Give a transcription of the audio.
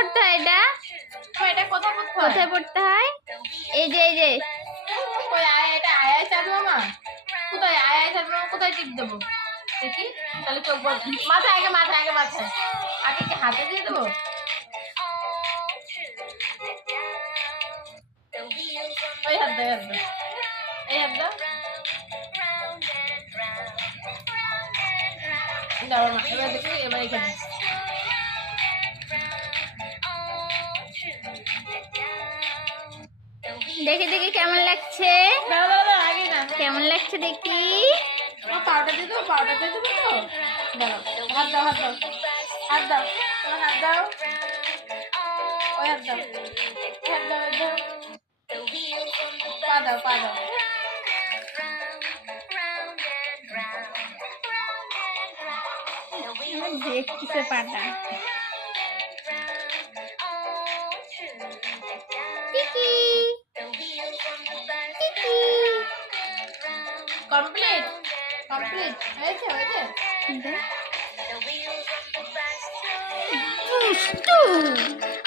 পড়তে হয় এটা? এটা কোথায় পড়তে হয়? কোথায় পড়তে হয়? এই যে কই এটা আয় চাঁদ মামা কোথায়? আয় চাঁদ মামা কোথায় টিপ দেবো দেখি? তাহলে চোখ বন্ধ। মাথায় আগে কি হাতে দিয়ে দেবো? ওই হাত দাও, এই হাত দাও। দাও না, এবার দেখি, এবার এখানে। দেখি কেমন লাগছে? দাও দাও দাও, আগে না। কেমন লাগছে দেখি? পাউডার দিয়ে দেবো, পাউডার দিয়ে দেবো তো। দাঁড়াও, হাত দাও, হাত দাও, হাত দাও, তোমার হাত দাও, ওই হাত দাও, হাত দাও, হাত দাও, পা দাও, পা দাও। দেখতেছে পাটা। কমপ্লিট কমপ্লিট হয়েছে হয়েছে। দুষ্টু।